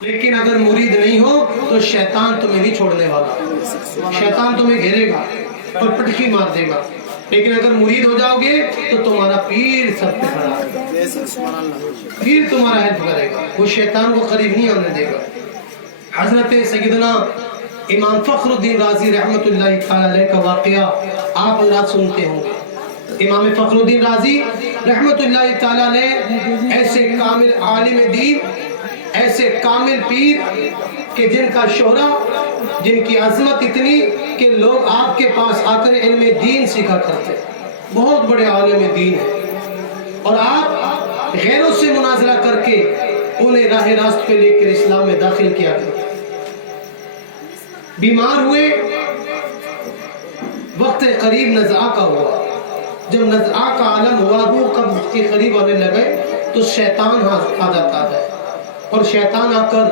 لیکن اگر مرید نہیں ہو تو شیطان تمہیں نہیں چھوڑنے والا، شیطان تمہیں گھیرے گا اور پٹکی مار دے گا۔ لیکن اگر مرید ہو جاؤ گے تو تمہارا پیر سب پہ کھڑا ہے، پیر تمہارا ہیلپ کرے گا، وہ شیطان کو قریب نہیں آنے دے گا۔ حضرت سیدنا امام فخر الدین رازی رحمت اللہ تعالی علیہ کا واقعہ آپ حضرات سنتے ہوں گے۔ امام فخر الدین رازی رحمت اللہ تعالی علیہ ایسے کامل عالم دین، ایسے کامل پیر کہ جن کا شہرہ، جن کی عظمت اتنی کہ لوگ آپ کے پاس آ کر علم دین سیکھا کرتے، بہت بڑے عالم دین ہیں، اور آپ غیروں سے مناظرہ کر کے انہیں راہ راست پہ لے کر اسلام میں داخل کیا کرتے۔ بیمار ہوئے، وقت قریب نزعہ کا ہوا، جب نزعہ کا عالم ہوا، روح قبض کے قریب آنے لگے تو شیطان آ جاتا ہے، اور شیطان آ کر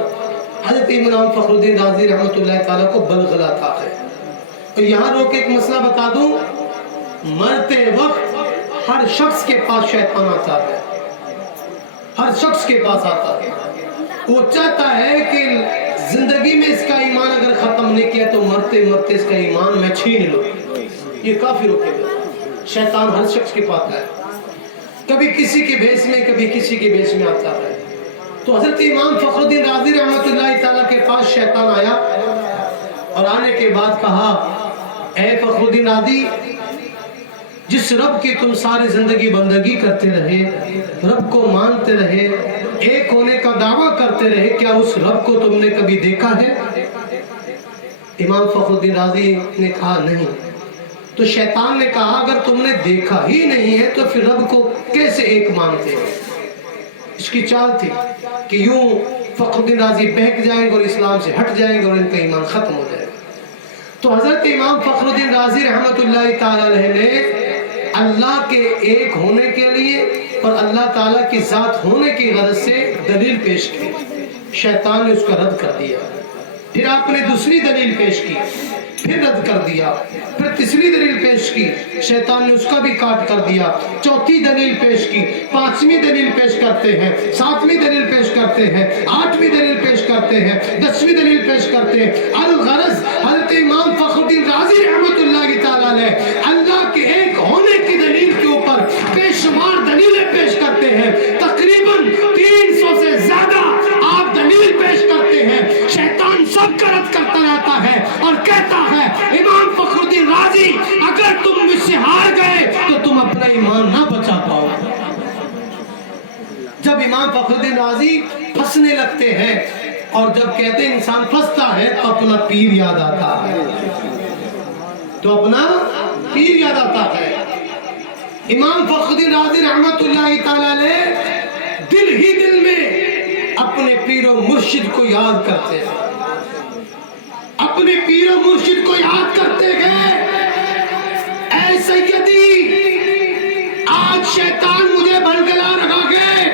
حضرت امام فخر الدین رازی رحمت اللہ تعالیٰ کو بلغلاتا ہے۔ اور یہاں روک ایک مسئلہ بتا دوں، مرتے وقت ہر شخص کے پاس شیطان آتا ہے، ہر شخص کے پاس آتا ہے۔ وہ چاہتا ہے کہ زندگی میں اس کا ایمان اگر ختم نہیں کیا تو مرتے مرتے اس کا ایمان میں چھین لوں، یہ کافر ہو گیا۔ شیطان ہر شخص کے پاس ہے، کبھی کسی کے بھیس میں، کبھی کسی کے بھیس میں آتا ہے۔ تو حضرت امام فخر الدین رازی رحمت اللہ تعالیٰ کے پاس شیطان آیا، اور آنے کے بعد کہا، اے فخر الدین رازی، جس رب کی تم ساری زندگی بندگی کرتے رہے، رب کو مانتے رہے، ایک ہونے کا دعویٰ کرتے رہے، کیا اس رب کو تم نے کبھی دیکھا ہے؟ امام فخر الدین رازی نے کہا نہیں۔ تو شیطان نے کہا، اگر تم نے دیکھا ہی نہیں ہے تو پھر رب کو کیسے ایک مانتے ہیں؟ اس کی چال تھی کہ یوں فخر الدین رازی بہک جائیں گے اور اسلام سے ہٹ جائیں گے اور ان کا ایمان ختم ہو جائے گا۔ تو حضرت امام فخر الدین رازی رحمت اللہ تعالی علیہ نے اللہ کے ایک ہونے کے لیے اور اللہ تعالیٰ کی ذات ہونے کی غرض سے دلیل پیش کی، شیطان نے اس کا رد کر دیا۔ پھر آپ نے دوسری دلیل پیش کی، پھر رد کر دیا، پھر تیسری دلیل پیش کی، شیطان نے اس کا بھی کاٹ کر دیا، چوتھی دلیل پیش کی، پانچویں دلیل پیش کرتے ہیں، ساتویں دلیل پیش کرتے ہیں، آٹھویں دلیل پیش کرتے ہیں، 10ویں دلیل پیش کرتے ہیں۔ الغرض حضرت امام فخر الدین رازی رحمت اللہ تعالیٰ علیہ اللہ کے ایک ہونے کی دلیل کے اوپر بے شمار دلیلیں پیش کرتے ہیں، تقریباً 300 سے زیادہ آپ دلیل پیش کرتے ہیں۔ شیطان سب کا رد کرتا رہتا ہے اور کہتا ہے، امام فخر الدین رازی، اگر تم مجھ سے ہار گئے تو تم اپنا ایمان نہ بچا پاؤ۔ جب امام فخر الدین رازی پھنسنے لگتے ہیں، اور جب کہتے ہیں انسان پھنستا ہے تو اپنا پیر یاد آتا ہے، تو اپنا پیر یاد آتا ہے۔ امام فخر الدین رازی رحمت اللہ تعالی علیہ دل ہی دل میں اپنے پیر و مرشد کو یاد کرتے ہیں، اپنے پیر و مرشد کو یاد کرتے گئے، اے سیدی، آج شیطان مجھے بلگلا رہا ہے،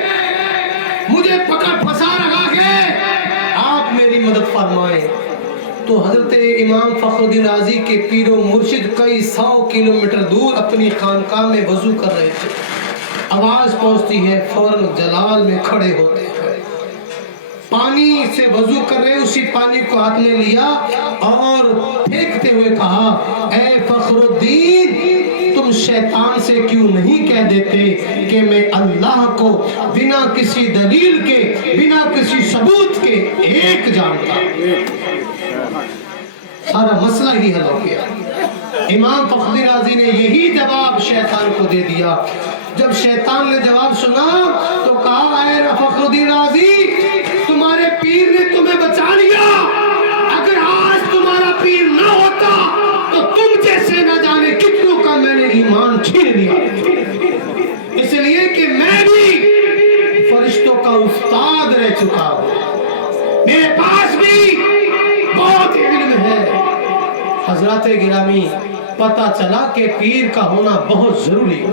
مجھے پکڑ پھنسا رہا ہے، آپ میری مدد فرمائیں۔ تو حضرت امام فخر الدین رازی کے پیر و مرشد کئی 100 کلومیٹر دور اپنی خانقاہ میں وضو کر رہے تھے، آواز پہنچتی ہے، فوراً جلال میں کھڑے ہوتے ہیں، پانی سے وضو کر رہے، اسی پانی کو ہاتھ میں لیا اور پھینکتے ہوئے کہا، اے فخر الدین، تم شیطان سے کیوں نہیں کہہ دیتے کہ میں اللہ کو بنا کسی دلیل کے، بنا کسی ثبوت کے ایک جانتا ہوں۔ سارا مسئلہ ہی حل ہو گیا۔ امام فخر الدین رازی نے یہی جواب شیطان کو دے دیا۔ جب شیطان نے جواب سنا تو کہا، اے فخر الدین رازی، تمہارے پیر نے تمہیں بچا لیا، اگر آج تمہارا پیر نہ ہوتا تو تم جیسے نہ جانے کتنوں کا میں نے ایمان چھین لیا، اس لیے کہ میں بھی فرشتوں کا استاد رہ چکا ہوں، میرے پاس بھی بہت علم ہے۔ حضرات گرامی، پتہ چلا کہ پیر کا ہونا بہت ضروری ہے۔